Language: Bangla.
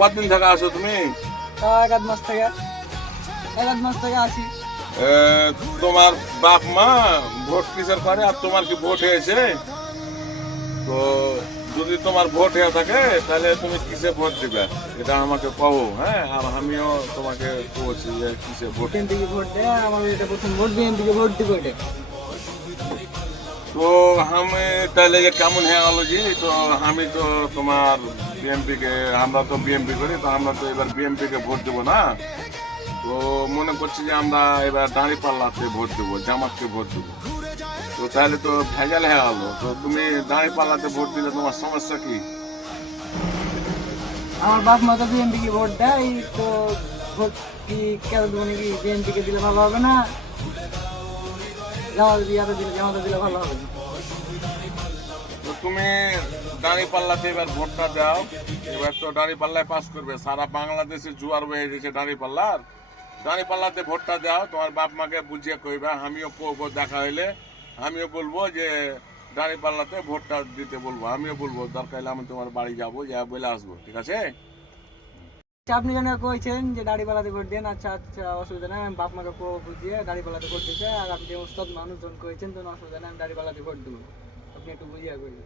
কতদিন থেকে আসো তুমি? তা এক আধ মাস থেকে আসি। এ, তোমার বাপ মা ভোট কিসের করে আর তোমার কি ভোট হয়েছে? তো যদি তোমার ভোট হয়ে থাকে তাহলে তুমি কিসে ভোট দিবে এটা আমাকে কও, হ্যাঁ? আর আমিও তোমাকে বলছি যে কিসে ভোট। বিএনপিকে ভোট দেয়, আমার এটা প্রথম ভোট, বিএনপিকে ভোট দিব এটা। তো আমি তাহলে যে কেমন হয়ে গেল জি, তো আমি তো তোমার বিএমপি কে, আমরা তো বিএমপি করি, তো আমরা তো এবার বিএমপি কে ভোট দেবো না। তো মনে করছি যে আমরা এবার দাঁড়িপাল্লাতে ভোট দেবো, জামাতকে ভোট দেবো। তো তাহলে তো ভেজাল হয়ে গেল। তো তুমি দাঁড়িপাল্লাতে ভোট দিলে তোমার সমস্যা কি? আমার বাপ মা তো বিএনপিকে ভোট দেয়, তো ভোট কি কেন দেবো নাকি? বিএনপিকে দিলে ভালো হবে না, জামাতে দিলে ভালো হবে। তো তুমি দাঁড়িপাল্লাতে এবার ভোটটা দাও। এবার তো দাঁড়িপাল্লায় পাস করবে, সারা বাংলাদেশে জোয়ার বয়ে গেছে দাঁড়িপাল্লার। দাঁড়িপাল্লাতে ভোটটা দাও, তোমার বাপ মাকে বুঝিয়ে কইবা, আমিও কবো, দেখা হইলে আমিও বলবো যে দাঁড়িপাল্লাতে ভোটটা দিতে বলবো। আমিও বলবো, দরকার হলে আমি তোমার বাড়ি যাবো, যা বলে আসবো, ঠিক আছে? আচ্ছা, আপনি যেন কইছেন যে দাড়িপাল্লাতে ভোট দেন, আচ্ছা আচ্ছা, অসুবিধা নেই, আমি বাপ মাকে বুঝিয়ে দাড়িপাল্লাতে ভোট দিতে। আর আপনি যে ওস্তাদ মানুষজন কইছেন, তো অসুবিধা নেই, আমি দাড়িপাল্লাতে ভোট দেবো, আপনি একটু বুঝিয়ে করবেন।